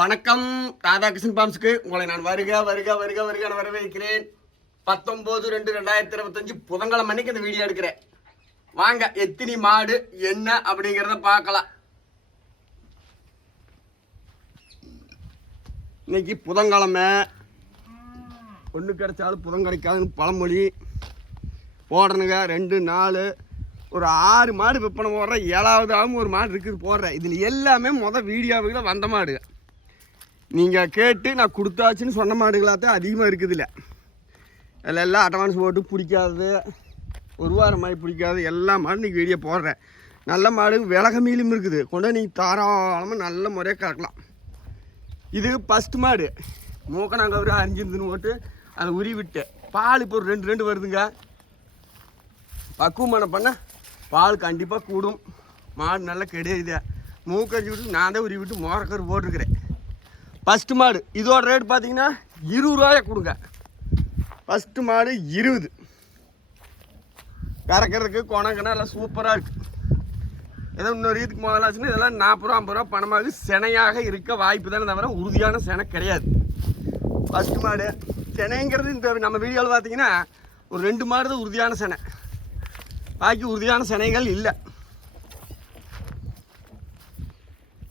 வணக்கம். ராதாகிருஷ்ணன் பாம்ஸுக்கு உங்களை நான் வருக வருக வருக வருக நான் வரவேற்கிறேன். பத்தொம்போது ரெண்டு ரெண்டாயிரத்தி இருபத்தஞ்சு புதன்கிழமை அன்னைக்கு இந்த வீடியோ எடுக்கிறேன். வாங்க எத்தினி மாடு என்ன அப்படிங்கிறத பார்க்கலாம். இன்னைக்கு புதன்கிழமை. ஒன்று கிடைச்சாலும் புதன் கிடைக்காதுன்னு பழமொழி. போடுறனுங்க ரெண்டு நாலு. ஒரு ஆறு மாடு விற்பனை போடுறேன். ஏழாவதாகவும் ஒரு மாடு இருக்குது போடுறேன். இதில் எல்லாமே மொதல் வீடியோவில் வந்த மாடு. நீங்கள் கேட்டு நான் கொடுத்தாச்சுன்னு சொன்ன மாடுகளாத்தான் அதிகமாக இருக்குது இல்லை அதில் எல்லாம் அட்வான்ஸ் போட்டு பிடிக்காது ஒரு வாரம் மாதிரி பிடிக்காது எல்லா மாடும் இன்றைக்கி வீடியோ போடுறேன். நல்ல மாடு விலக மீலும் இருக்குது. கொண்டு நீங்கள் தாராளமாக நல்ல முறையாக கறக்கலாம். இது ஃபஸ்ட் மாடு. மூக்கணாங்கவர் அரிஞ்சிருந்துன்னு போட்டு அதை உரி விட்டு பால் இப்போ ஒரு ரெண்டு ரெண்டு வருதுங்க. பக்குவமான பண்ண பால் கண்டிப்பாக கூடும். மாடு நல்லா கிடையாது மூக்கஞ்சி விட்டு நான் தான் உரி விட்டு மோரக்கரு போட்டிருக்கிறேன். ஃபஸ்ட்டு மாடு. இதோட ரேட் பார்த்தீங்கன்னா இருபது ரூபாயை கொடுங்க. ஃபஸ்ட்டு மாடு இருபது. கறக்கிறதுக்கு கொணக்கணா எல்லாம் சூப்பராக இருக்குது ஏதோ இன்னொரு இதுக்கு முதலாச்சுன்னா இதெல்லாம் நாற்பது ரூபா ஐம்பது ரூபா பணமாக சினையாக இருக்க வாய்ப்பு தானே தவிர உறுதியான சினை கிடையாது. ஃபஸ்ட்டு மாடு. சினைங்கிறது இந்த நம்ம வீடியோவில் பார்த்தீங்கன்னா ஒரு ரெண்டு மாடு தான் உறுதியான சினை. பாக்கி உறுதியான சினைகள் இல்லை.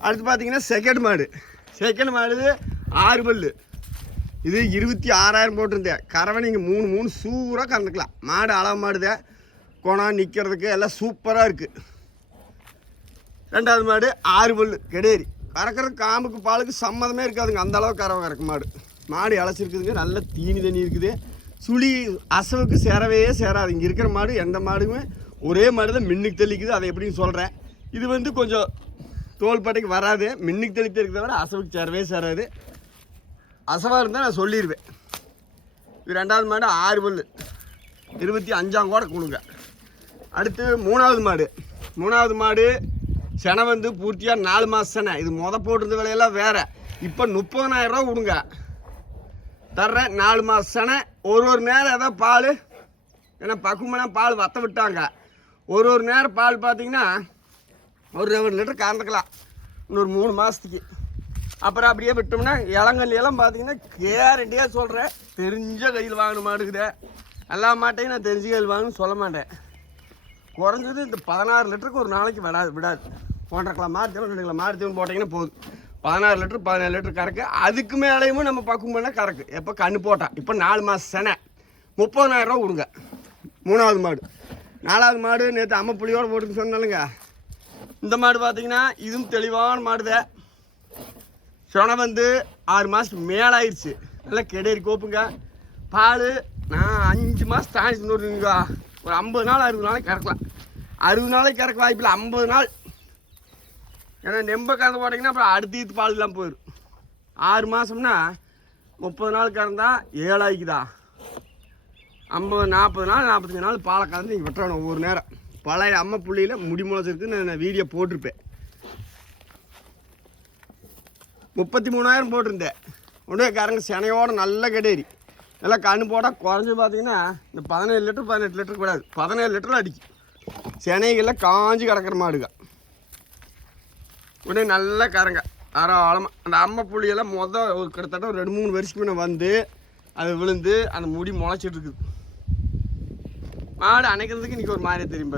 அடுத்து பார்த்தீங்கன்னா செகண்ட் மாடு. செகண்ட் மாடுது ஆறு பல்லு. இது இருபத்தி ஆறாயிரம் போட்டிருந்தேன். கறவனிங்க மூணு மூணு சூறாக கறந்துக்கலாம். மாடு அளவு மாடுதே. குணம் நிற்கிறதுக்கு எல்லாம் சூப்பராக இருக்குது ரெண்டாவது மாடு ஆறு பல்லு கெடேரி. கறக்கிற காம்புக்கு பாலுக்கு சம்மதமே இருக்காதுங்க. அந்த அளவுக்கு கறவை கறக்கு மாடு. மாடு இழைச்சிருக்குதுங்க நல்ல தீனி தண்ணி இருக்குது. சுழி அசவுக்கு சேரவே சேராது. இங்கே இருக்கிற மாடு எந்த மாடுமே ஒரே மாடு தான் மின்னுக்கு தெளிக்குது. அதை எப்படின்னு சொல்கிறேன் இது வந்து கொஞ்சம் தோல்பட்டைக்கு வராது. மின்னுக்கு தெளித்து இருக்கிறத விட அசவுக்கு சேரவே சேராது. அசவாக இருந்தால் நான் சொல்லிடுவேன் இது ரெண்டாவது மாடு ஆறு பல் இருபத்தி அஞ்சாம் கூட கொடுங்க அடுத்து மூணாவது மாடு. மூணாவது மாடு செனை வந்து பூர்த்தியாக நாலு மாதம் செனை. இது மொத போட்டிருந்த விலையெல்லாம் வேறு. இப்போ முப்பதனாயிரம் ரூபா கொடுங்க தர்றேன் நாலு மாதம் செனை. ஒரு ஒரு நேரம் ஏதோ பால். ஏன்னா பக்குமெல்லாம் பால் வத்த விட்டாங்க. ஒரு ஒரு நேரம் பால் பார்த்தீங்கன்னா ஒரு ரெண்டு லிட்டர் கறந்துக்கலாம். இன்னொரு மூணு மாதத்துக்கு அப்புறம் அப்படியே விட்டோம்னா இளங்கல்லாம் பார்த்தீங்கன்னா கேரண்டியாக சொல்கிறேன் தெரிஞ்ச கையில் வாங்கின மாடுக்குதே எல்லா மாட்டையும் நான் தெரிஞ்ச கையில் வாங்கணும்னு சொல்ல மாட்டேன். குறைஞ்சது இந்த பதினாறு லிட்டருக்கு ஒரு நாளைக்கு விடாது விடாது. ஒன்றரை கிலோ மாடு ரெண்டு கிலோ மாடு போட்டிங்கன்னா போதும். பதினாறு லிட்டர் பதினேழு லிட்டர் கறக்கு. அதுக்கு மேலேயும் நம்ம பக்குவம் பண்ணால் கறக்கு. எப்போ கண்ணு போட்டால் இப்போ நாலு மாதம் செனை. முப்பதனாயிரம் கொடுங்க. மூணாவது மாடு. நாலாவது மாடு நேற்று அம்மா புளியோடு போட்டுன்னு சொன்னாலுங்க இந்த மாடு பார்த்தீங்கன்னா இதுவும் தெளிவான மாடுதே சொனை வந்து ஆறு மாதத்துக்கு மேலே ஆயிடுச்சு நல்லா கெடேரி கோப்புங்க. பால் நான் அஞ்சு மாதம் தாண்டி நூறுங்கா ஒரு ஐம்பது நாள் அறுபது நாளைக்கு கறக்கலாம். அறுபது நாளைக்கு கறக்க வாய்ப்பில்லை ஐம்பது நாள். ஏன்னா நெம்ப கறந்து போட்டிங்கன்னா அப்புறம் அடுத்த ஈத்து பால் இல்லாமல் போயிடும் ஆறு மாதம்னா முப்பது நாள் கறந்தா ஏழாய்க்குதா. ஐம்பது நாற்பது நாள் நாற்பத்தஞ்சு நாள் பாலை கறந்து நீங்கள் விட்டுறணும் ஒவ்வொரு நேரம். பழைய அம்மை புள்ளியில் முடி முளைச்சிருக்கு நான் வீடியோ போட்டிருப்பேன். முப்பத்தி மூணாயிரம் போட்டிருந்தேன். உடனே கரங்க செனையோட நல்ல கெடேரி. நல்லா கண்ணு போட்டால் குறைஞ்சி பார்த்தீங்கன்னா இந்த பதினேழு லிட்டர் பதினெட்டு லிட்டர் கூடாது. பதினேழு லிட்டர் அடிக்கும். செனைகளில் காஞ்சி கிடக்கிற மாடுங்க. உடனே நல்லா கரங்க. தாராளமாக அந்த அம்மை புள்ளியெல்லாம் மொதல் ஒரு கிட்டத்தட்ட ஒரு ரெண்டு மூணு வருஷம் முன்ன வந்து அது விழுந்து அந்த முடி முளைச்சிட்டு இருக்குது. மாடு அணைக்கிறதுக்கு இன்றைக்கி ஒரு மாதிரி திரும்ப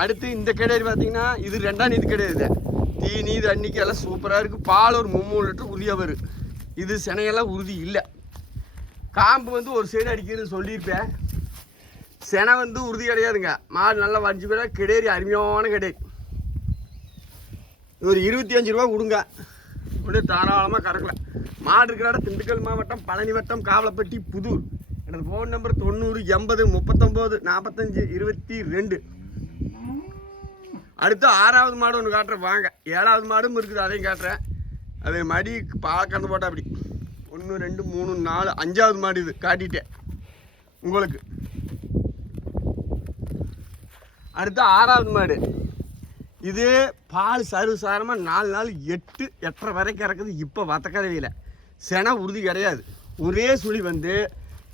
அடுத்து இந்த கிடையாது பார்த்தீங்கன்னா இது ரெண்டாம் நீதி கிடையாது தீனி இது அன்னைக்கு எல்லாம் சூப்பராக இருக்குது பால் ஒரு மும்மூணு லிட்டர் உறுதியாக வரும் இது சினையெல்லாம் உறுதி இல்லை. காம்பு வந்து ஒரு சைடு அடிக்கிறதுன்னு சொல்லியிருப்பேன். செனை வந்து உறுதி கிடையாதுங்க. மாடு நல்லா வரைஞ்சி கூட கிடையாது அருமையான கிடையாது ஒரு இருபத்தி அஞ்சு ரூபா கொடுங்க. அப்படியே தாராளமாக கறக்கலாம் மாடு இருக்கிற திண்டுக்கல் மாவட்டம் பழனி வட்டம் காவலப்பட்டி புதூர். எனது ஃபோன் நம்பர் தொண்ணூறு எண்பது முப்பத்தொம்போது நாற்பத்தஞ்சு இருபத்தி ரெண்டு. அடுத்து ஆறாவது மாடு ஒன்று காட்டுறேன். வாங்க. ஏழாவது மாடும் இருக்குது. அதையும் காட்டுறேன். அது மடி பால் போட்டால் அப்படி. ஒன்று ரெண்டு மூணு நாலு அஞ்சாவது மாடு இது. காட்டிட்டேன். உங்களுக்கு. அடுத்து ஆறாவது மாடு. இது பால் சரு நாலு நாள் எட்டு எட்டரை வரைக்கும் இறக்குது. இப்போ வத்தக்கரவையில் செனை உறுதி கிடையாது. ஒரே சுழி வந்து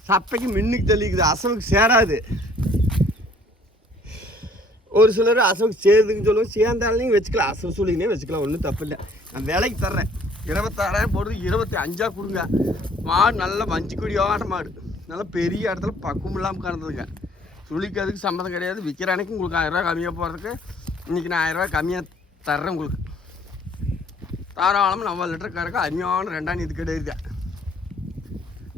சப்பைக்கு மின்னுக்கு தள்ளிக்குது அசவுக்கு சேராது. ஒரு சிலர் அசவுக்கு சேருதுன்னு சொல்லுவோம் சேர்ந்தாலும் வச்சுக்கலாம். அசவு சொல்லிங்கன்னே வச்சுக்கலாம் ஒன்றும் தப்பு இல்லை. நான் விலைக்கு தர்றேன். இருபத்தாறாயிரம் போடுறது இருபத்தி அஞ்சா கொடுங்க. மாடு நல்ல மஞ்சு கொடியோட மாடு. நல்லா பெரிய இடத்துல பக்குவம் இல்லாமல் கறந்ததுங்க சுழிக்கு அதுக்கு சம்மந்தம் கிடையாது. விற்கிற அன்னைக்கு உங்களுக்கு ஆயிரரூவா கம்மியாக போகிறதுக்கு இன்றைக்கி நான் ஆயிரரூவா கம்மியாக தர்றேன் உங்களுக்கு. தாராளமாக நம்ம லிட்டர் கறக்க அருமையான ரெண்டாம் இது கிடையாது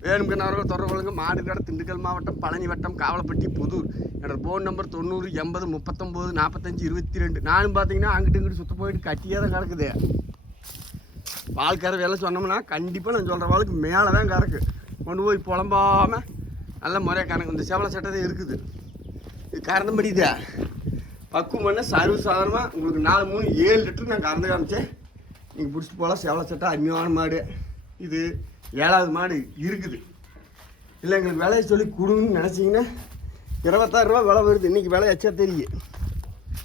வேணுங்கிறவர்கள் தொடர்புகளுங்க மாடுகாடு திண்டுக்கல் மாவட்டம் பழனி வட்டம் காவலப்பட்டி புதூர். என்னோட ஃபோன் நம்பர் தொண்ணூறு எண்பது முப்பத்தொம்போது நாற்பத்தஞ்சு இருபத்தி ரெண்டு நானும் பார்த்தீங்கன்னா அங்கிட்டு இங்கிட்டு சுத்த போயிட்டு கட்டியே தான் கிடக்குது. பால் கறவை சொன்னோம்னா கண்டிப்பாக நான் சொல்கிற வாழ்க்கை மேலே தான் கறக்கு. கொண்டு போய் புலம்பாமல் நல்ல முறையாக கணக்கு இந்த செவலை சட்டை தான் இருக்குது. இது கறந்தபடிதா பக்குவம் பண்ண சர்வ சாதாரணமாக உங்களுக்கு நாலு மூணு ஏழு லிட்டர் நான் கறந்து காமிச்சேன். நீங்கள் பிடிச்சிட்டு போகலாம் செவலை சட்டை அருமையான மாடு. இது ஏழாவது மாடு இருக்குது. இல்லை எங்களுக்கு விலையை சொல்லி கொடுங்கன்னு நினச்சிங்கன்னா இருபத்தாறு ரூபா விலை வருது. இன்றைக்கி விலை எச்சா தெரியும்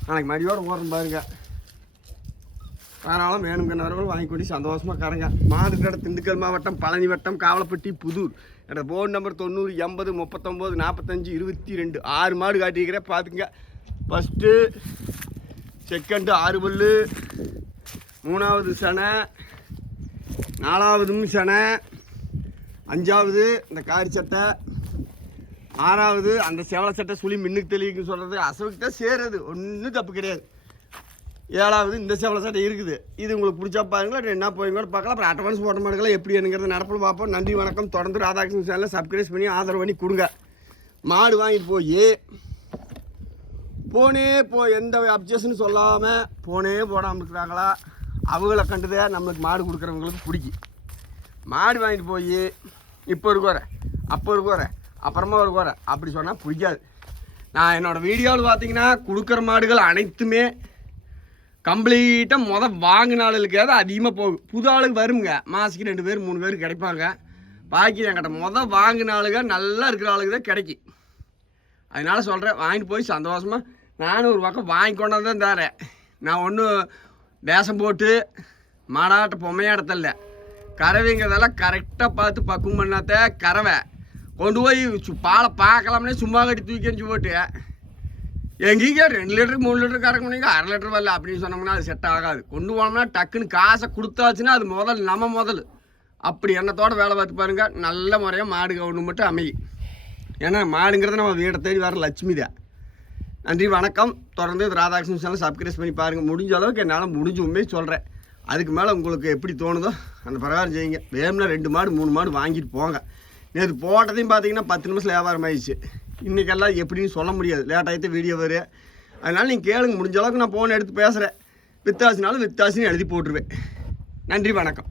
நாளைக்கு மடியோடு போகிறோம் பாருங்க. தாராளம் வேணுங்கிறவர்கள் வாங்கி கொண்டு சந்தோஷமாக கரங்க. மாடு கடை திண்டுக்கல் மாவட்டம் பழனி வட்டம் காவலப்பட்டி புதூர். என்னோட ஃபோன் நம்பர் தொண்ணூறு எண்பது முப்பத்தொம்போது நாற்பத்தஞ்சு இருபத்தி ரெண்டு ஆறு மாடு காட்டிக்கிறேன் பார்த்துங்க ஃபஸ்ட்டு செகண்டு ஆறு பல்லு. மூணாவது சனை. நாலாவதும் சனை. அஞ்சாவது இந்த காரி சட்டை. ஆறாவது அந்த செவலை சட்டை சுழி மின்னுக்கு தெளிக்குன்னு சொல்கிறது அசவுக்கிட்ட சேருது ஒன்றும் தப்பு கிடையாது. ஏழாவது இந்த செவலை சட்டை இருக்குது. இது உங்களுக்கு பிடிச்சா பாருங்களா என்ன போய் பார்க்கலாம். அப்புறம் அட்வான்ஸ் போட்ட மாடுகளை எப்படி என்னங்கிறது நடப்பில் பார்ப்போம். நன்றி வணக்கம். தொடர்ந்து ராதாகிருஷ்ணன் சேனலில் சப்ஸ்கிரைப் பண்ணி ஆதரவு பண்ணி கொடுங்க. மாடு வாங்கிட்டு போய். போனே போ எந்த அப்ஜெக்ஷனும் சொல்லாமல் போனே போடாமல் இருக்கிறாங்களா? அவங்கள கண்டுதே நம்மளுக்கு மாடு கொடுக்குறவங்களுக்கு பிடிக்கும். மாடு வாங்கிட்டு போய் இப்போ ஒரு குறை அப்போ ஒரு குறை அப்புறமா ஒரு குறை. அப்படி சொன்னால் பிடிக்காது நான் என்னோடய வீடியோவில் பார்த்தீங்கன்னா கொடுக்குற மாடுகள் அனைத்துமே கம்ப்ளீட்டாக முத வாங்கின ஆளுகளுக்கு ஏதாவது அதிகமாக போகும் புது ஆளுக்கு வருங்க. மாதத்துக்கு ரெண்டு பேர் மூணு பேர் கிடைப்பாங்க. பாக்கி என்கிட்ட மொதல் வாங்கின ஆளுங்க நல்லா இருக்கிற ஆளுக்கு தான் கிடைக்கும். அதனால் சொல்கிறேன் வாங்கிட்டு போய் சந்தோஷமாக நானும் ஒரு பக்கம் வாங்கி கொண்டாந்து தான் தரேன். நான் ஒன்றும் வேஷம் போட்டு மாடாட்ட பொம்மையாடத்தில்லை கறவைங்கிறதெல்லாம் கரெக்டாக பார்த்து பக்குவம் பண்ணாத கறவை. கொண்டு போய் சு- பாலை பார்க்கலாம்னே சும்மா கட்டி தூக்கி போட்டு. எங்கேயும் ரெண்டு லிட்டருக்கு மூணு லிட்டர் கறக்க முடியுங்க அரை லிட்டர் வரல அப்படின்னு சொன்னோம்னா அது செட் ஆகாது. கொண்டு போனோம்னா டக்குன்னு காசை கொடுத்தாச்சுன்னா அது முதல் நம்ம முதல். அப்படி எண்ணத்தோட வேலை பார்த்து பாருங்க. நல்ல முறையாக மாடு கவுண்டு மட்டும் அமையும் ஏன்னா மாடுங்கிறது நம்ம வீடை தேடி வர லட்சுமி தான். நன்றி வணக்கம். தொடர்ந்து ராதாகிருஷ்ணன் சேனல் சப்ஸ்கிரைப் பண்ணி பாருங்கள் முடிஞ்ச அளவுக்கு என்னால் முடிஞ்ச உண்மையை சொல்கிறேன் அதுக்கு மேலே உங்களுக்கு எப்படி தோணுதோ அந்த பிரகாரம் செய்யுங்க. வேணும்னா ரெண்டு மாடு மூணு மாடு வாங்கிட்டு போங்க. நேற்று போட்டதையும் பார்த்தீங்கன்னா பத்து நிமிஷம் வியாபாரம் ஆயிடுச்சு. இன்றைக்கெல்லாம் எப்படின்னு சொல்ல முடியாது. லேட்டாகிட்டு வீடியோ வரும் அதனால் நீங்கள் கேளுங்க. முடிஞ்ச அளவுக்கு நான் ஃபோன் எடுத்து பேசுகிறேன் வித்தாசினாலும் வித்தாசின்னு எழுதி போட்டுருவேன். நன்றி வணக்கம்.